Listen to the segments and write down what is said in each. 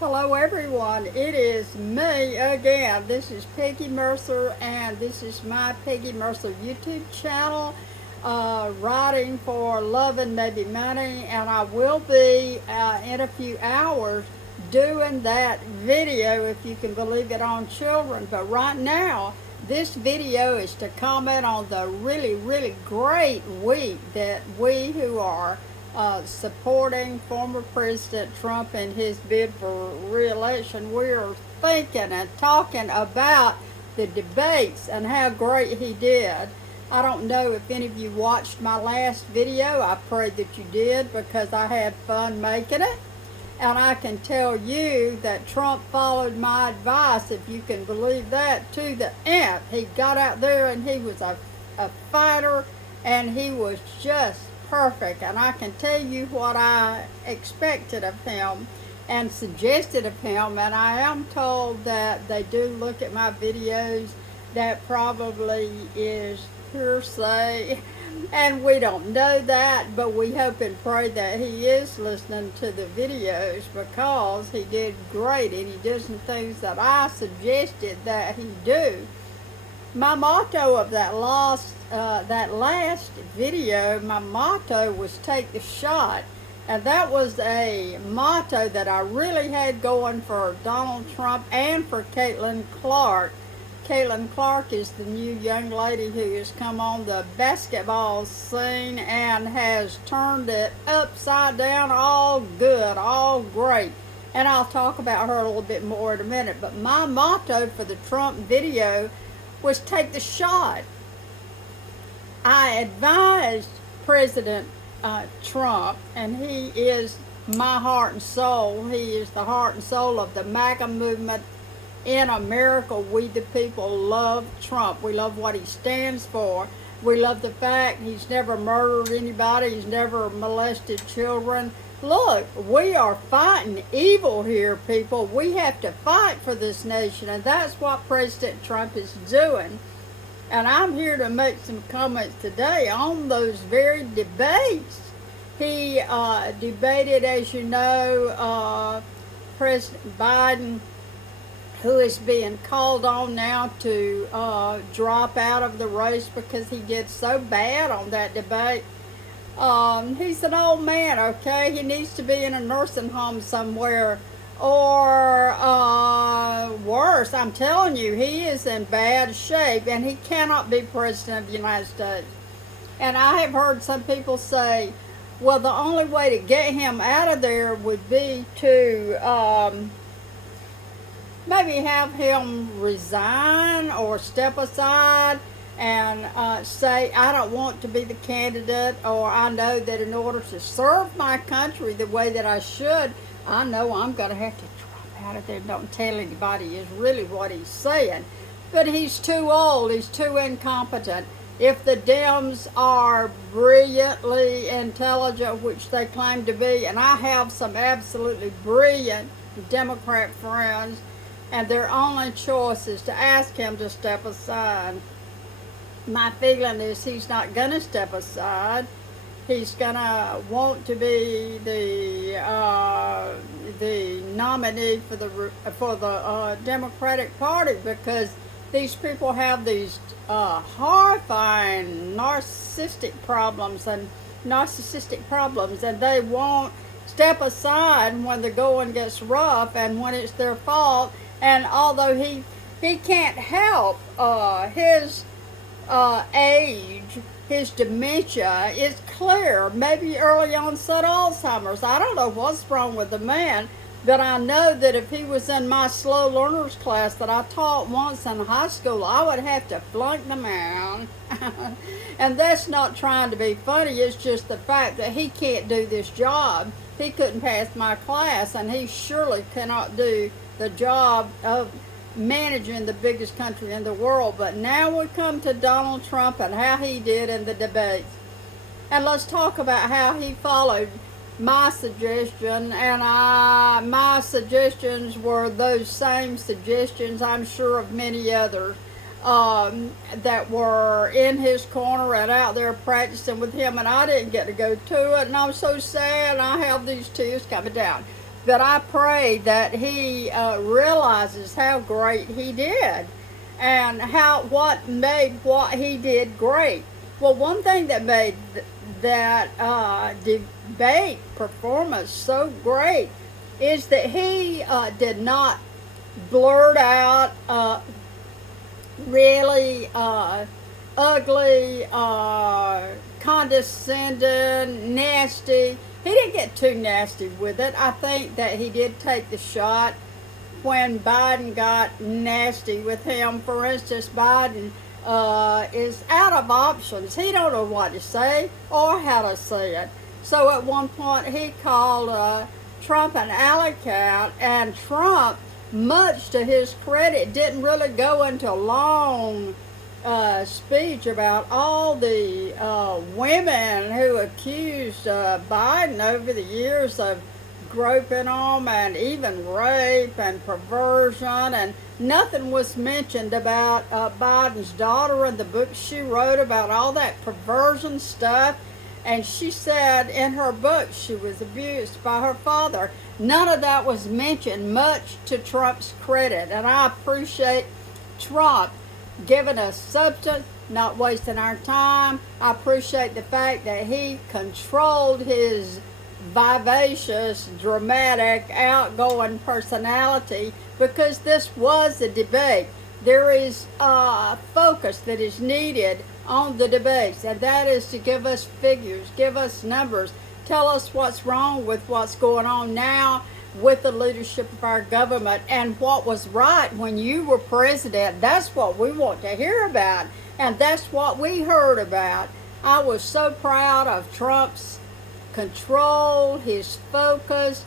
Hello everyone, it is me again. This is Peggy Mercer and this is my Peggy Mercer YouTube channel, writing for Love and Maybe Money, and I will be in a few hours doing that video, if you can believe it, on children. But right now this video is to comment on the really great week that we who are supporting former President Trump in his bid for re-election, we are thinking and talking about the debates and how great he did. I don't know if any of you watched my last video. I pray that you did, because I had fun making it. And I can tell you that Trump followed my advice, if you can believe that, to the nth. He got out there and he was a fighter, and he was just perfect. And I can tell you what I expected of him and suggested of him, and I am told that they do look at my videos. That probably is hearsay, and we don't know that, but we hope and pray that he is listening to the videos, because he did great and he did some things that I suggested that he do. My motto of that last video, my motto was "Take the shot," and that was a motto that I really had going for Donald Trump and for Caitlin Clark. Caitlin Clark is the new young lady who has come on the basketball scene and has turned it upside down, all good, all great. And I'll talk about her a little bit more in a minute. But my motto for the Trump video was "Take the shot." I advised President Trump, and he is my heart and soul. He is the heart and soul of the MAGA movement in America. We the people love Trump. We love what he stands for. We love the fact he's never murdered anybody. He's never molested children. Look, we are fighting evil here, people. We have to fight for this nation, and that's what President Trump is doing. And I'm here to make some comments today on those very debates. He debated, as you know, President Biden, who is being called on now to drop out of the race because he did so bad on that debate. He's an old man, okay? He needs to be in a nursing home somewhere, or worse. I'm telling you, he is in bad shape, and he cannot be president of the United States. And I have heard some people say, well, the only way to get him out of there would be to maybe have him resign or step aside and say, I don't want to be the candidate, or I know that in order to serve my country the way that I should, I know I'm going to have to drop out of there. Don't tell anybody is really what he's saying. But he's too old. He's too incompetent. If the Dems are brilliantly intelligent, which they claim to be, and I have some absolutely brilliant Democrat friends, and their only choice is to ask him to step aside. My feeling is he's not going to step aside. He's going to want to be the nominee for the Democratic Party, because these people have these horrifying narcissistic problems, and they won't step aside when the going gets rough and when it's their fault. And although he can't help his age, his dementia is clear, maybe early onset Alzheimer's. I don't know what's wrong with the man, but I know that if he was in my slow learners class that I taught once in high school, I would have to flunk the man. And that's not trying to be funny, it's just the fact that he can't do this job. He couldn't pass my class, and he surely cannot do the job of managing the biggest country in the world. But now we come to Donald Trump and how he did in the debates. And let's talk about how he followed my suggestion. And my suggestions were those same suggestions, I'm sure, of many others that were in his corner and out there practicing with him. And I didn't get to go to it, and I'm so sad. I have these tears coming down. but I pray that he realizes how great he did and what made what he did great. Well, one thing that made that debate performance so great is that he did not blurt out really ugly, condescending, nasty. He didn't get too nasty with it. I think that he did take the shot when Biden got nasty with him. For instance, Biden is out of options. He don't know what to say or how to say it. So at one point he called Trump an alley cat, and Trump, much to his credit, didn't really go into a long speech about all the women who accused Biden over the years of groping them and even rape and perversion, and nothing was mentioned about Biden's daughter and the book she wrote about all that perversion stuff. And she said in her book she was abused by her father. None of that was mentioned, much to Trump's credit. And I appreciate Trump giving us substance, not wasting our time. I appreciate the fact that he controlled his vivacious, dramatic, outgoing personality, because this was a debate. There is focus that is needed on the debates, and that is to give us figures, give us numbers, tell us what's wrong with what's going on now with the leadership of our government and what was right when you were president. That's what we want to hear about, and that's what we heard about. I was so proud of Trump's control, his focus.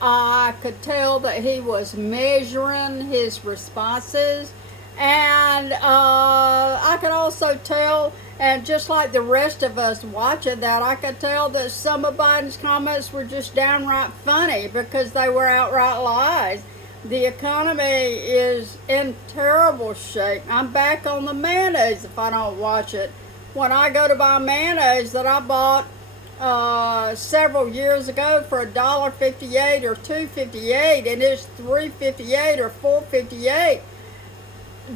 I could tell that he was measuring his responses, and I could also tell, and just like the rest of us watching that, I could tell that some of Biden's comments were just downright funny because they were outright lies. The economy is in terrible shape. I'm back on the mayonnaise if I don't watch it. When I go to buy mayonnaise that I bought several years ago for $1.58 or $2.58, and it's $3.58 or $4.58.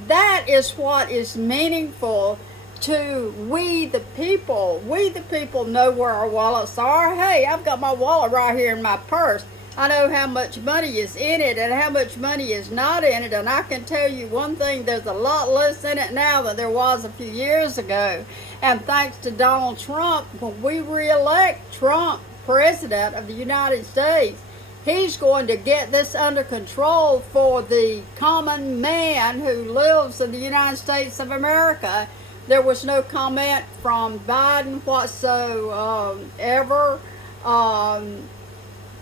That is what is meaningful to we the people. We the people know where our wallets are. Hey, I've got my wallet right here in my purse. I know how much money is in it and how much money is not in it, and I can tell you one thing, there's a lot less in it now than there was a few years ago. And thanks to Donald Trump, when we re-elect Trump president of the United States, he's going to get this under control for the common man who lives in the United States of America. There was no comment from Biden whatsoever.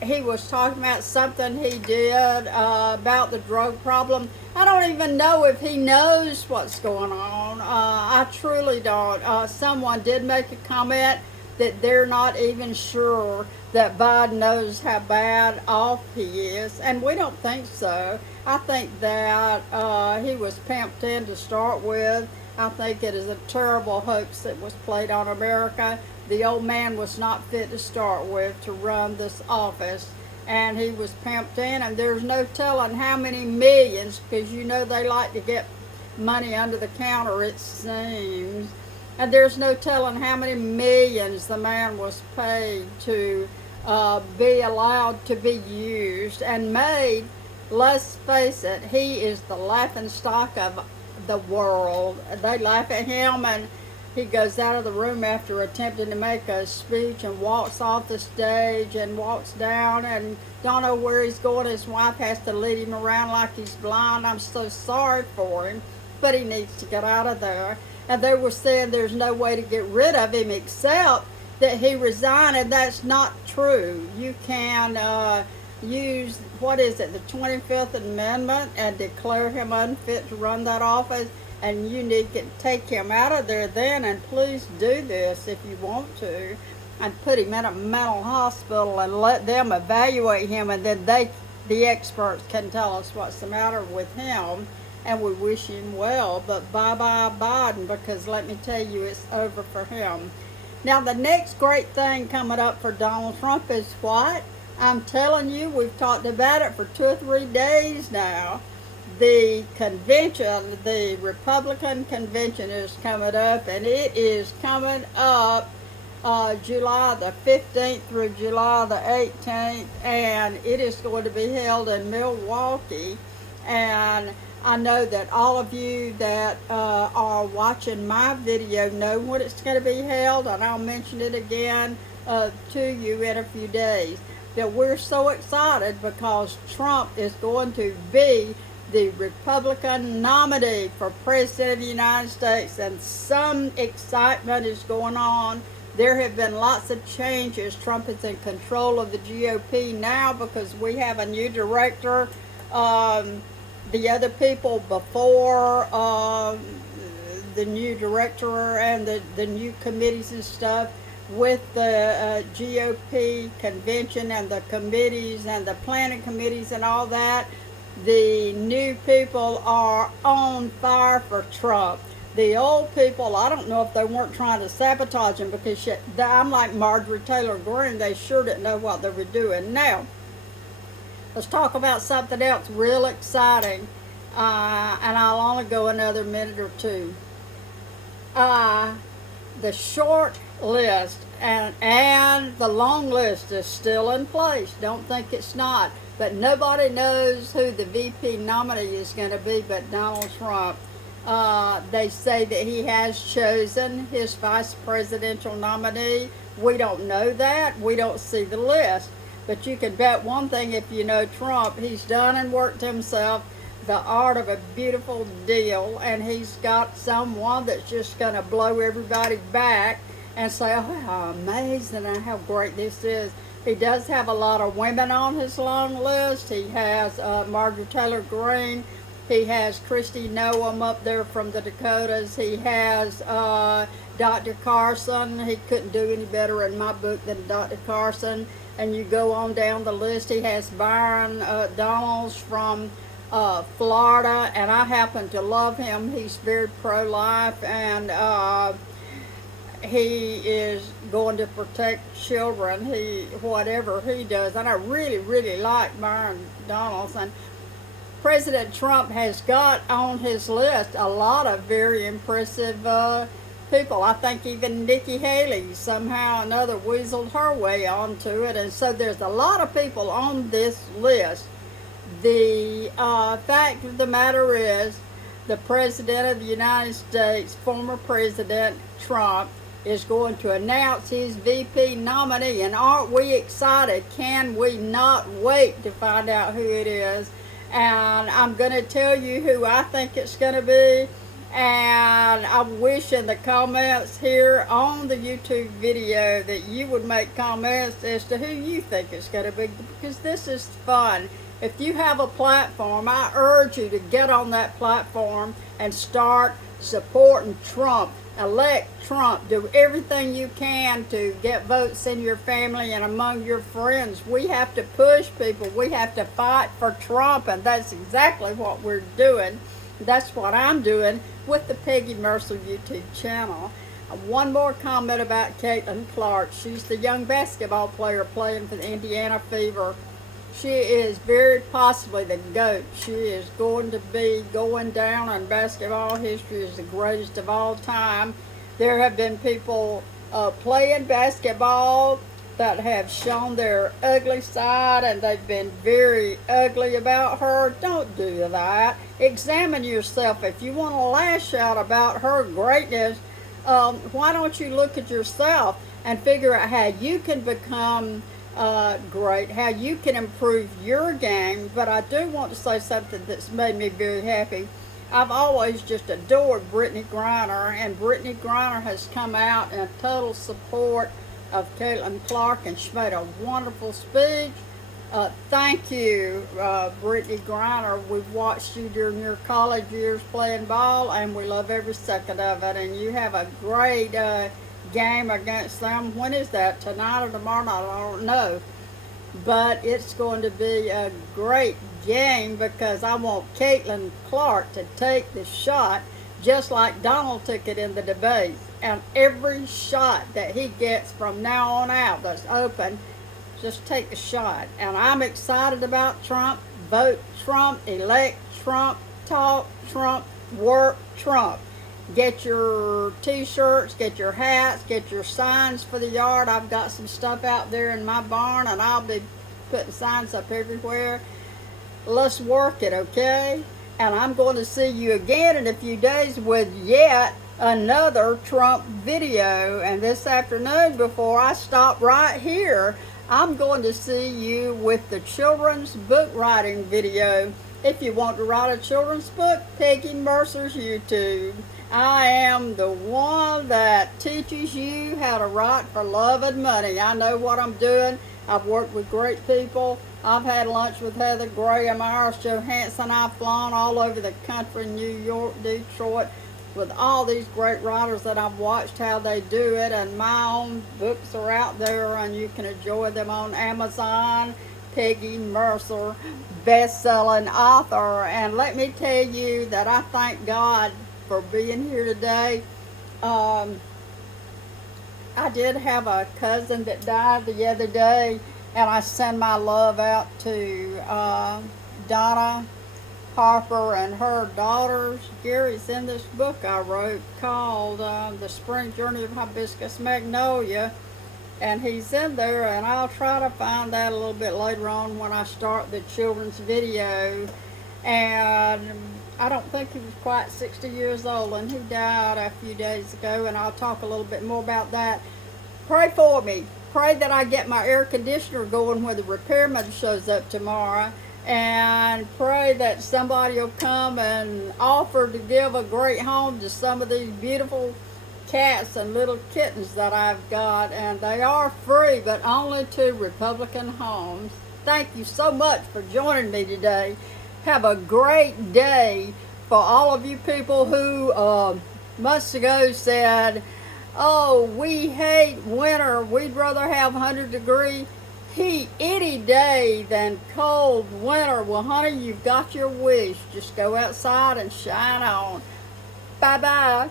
He was talking about something he did about the drug problem. I don't even know if he knows what's going on. I truly don't. Someone did make a comment that they're not even sure that Biden knows how bad off he is, and we don't think so. I think that he was pimped in to start with. I think it is a terrible hoax that was played on America. The old man was not fit to start with to run this office, and he was pimped in, and there's no telling how many millions, because you know they like to get money under the counter, it seems, and there's no telling how many millions the man was paid to be allowed to be used and made. Let's face it, he is the laughing stock of the world. They laugh at him, and he goes out of the room after attempting to make a speech and walks off the stage and walks down and don't know where he's going. His wife has to lead him around like he's blind. I'm so sorry for him, but he needs to get out of there. And they were saying there's no way to get rid of him except that he resign, and that's not true. You can use, what is it, the 25th Amendment and declare him unfit to run that office, and you need to take him out of there then, and please do this if you want to, and put him in a mental hospital and let them evaluate him, and then the experts can tell us what's the matter with him, and we wish him well. But bye-bye Biden, because let me tell you, it's over for him. Now the next great thing coming up for Donald Trump is what? I'm telling you, we've talked about it for 2 or 3 days now. The convention, the Republican convention is coming up, and it is coming up July the 15th through July the 18th, and it is going to be held in Milwaukee. And I know that all of you that are watching my video know when it's going to be held, and I'll mention it again to you in a few days. That we're so excited because Trump is going to be the Republican nominee for President of the United States, and some excitement is going on. There have been lots of changes. Trump is in control of the GOP now because we have a new director. The other people before the new director and the new committees and stuff with the GOP convention and the committees and the planning committees and all that, the new people are on fire for Trump. The old people, I don't know if they weren't trying to sabotage him, because I'm like Marjorie Taylor Greene, they sure didn't know what they were doing. Now, let's talk about something else real exciting, and I'll only go another minute or two. The short list and the long list is still in place. Don't think it's not. But nobody knows who the VP nominee is going to be but Donald Trump. They say that he has chosen his vice presidential nominee. We don't know that. We don't see the list. But you can bet one thing, if you know Trump, he's done and worked himself the art of a beautiful deal, and he's got someone that's just going to blow everybody back and say, oh, how amazing and how great this is. He does have a lot of women on his long list. He has Marjorie Taylor Greene. He has Kristi Noem up there from the Dakotas. He has Dr. Carson. He couldn't do any better in my book than Dr. Carson. And you go on down the list. He has Byron Donalds from Florida, and I happen to love him. He's very pro-life, and he is going to protect children. Whatever he does, and I really, really like Byron Donalds. And President Trump has got on his list a lot of very impressive people. I think even Nikki Haley somehow or another weaseled her way onto it, and so there's a lot of people on this list. The fact of the matter is, the President of the United States, former President Trump, is going to announce his VP nominee. And aren't we excited? Can we not wait to find out who it is? And I'm going to tell you who I think it's going to be. And I wish in the comments here on the YouTube video that you would make comments as to who you think it's going to be, because this is fun. If you have a platform, I urge you to get on that platform and start supporting Trump. Elect Trump. Do everything you can to get votes in your family and among your friends. We have to push people. We have to fight for Trump, and that's exactly what we're doing. That's what I'm doing with the Peggy Mercer YouTube channel. One more comment about Caitlin Clark. She's the young basketball player playing for the Indiana Fever. She is very possibly the GOAT. She is going to be going down in basketball history as the greatest of all time. There have been people playing basketball that have shown their ugly side, and they've been very ugly about her. Don't do that. Examine yourself. If you want to lash out about her greatness, why don't you look at yourself and figure out how you can become great, how you can improve your game. But I do want to say something that's made me very happy. I've always just adored Brittany Griner, and Brittany Griner has come out in total support of Caitlin Clark, and she made a wonderful speech. Thank you, Brittany Griner. We've watched you during your college years playing ball, and we love every second of it. And you have a great game against them. When is that? Tonight or tomorrow night? I don't know. But it's going to be a great game, because I want Caitlin Clark to take the shot just like Donald took it in the debates. And every shot that he gets from now on out that's open, just take a shot. And I'm excited about Trump. Vote Trump, elect Trump, talk Trump, work Trump. Get your t-shirts, get your hats, get your signs for the yard. I've got some stuff out there in my barn, and I'll be putting signs up everywhere. Let's work it, okay? And I'm going to see you again in a few days with yet another Trump video. And this afternoon, before I stop right here, I'm going to see you with the children's book writing video. If you want to write a children's book, Peggy Mercer's YouTube. I am the one that teaches you how to write for love and money. I know what I'm doing. I've worked with great people. I've had lunch with Heather Graham, Iris Johansson. I've flown all over the country, New York, Detroit, with all these great writers that I've watched how they do it. And my own books are out there, and you can enjoy them on Amazon. Peggy Mercer, best-selling author. And let me tell you that I thank God for being here today. I did have a cousin that died the other day, and I send my love out to Donna Harper and her daughters. Gary's in this book I wrote called The Spring Journey of Hibiscus Magnolia, and he's in there, and I'll try to find that a little bit later on when I start the children's video. And I don't think he was quite 60 years old, and he died a few days ago, and I'll talk a little bit more about that. Pray for me. Pray that I get my air conditioner going when the repairman shows up tomorrow, and pray that somebody will come and offer to give a great home to some of these beautiful cats and little kittens that I've got, and they are free, but only to Republican homes. Thank you so much for joining me today. Have a great day. For all of you people who months ago said, oh, we hate winter, we'd rather have 100-degree heat any day than cold winter. Well, honey, you've got your wish. Just go outside and shine on. Bye-bye.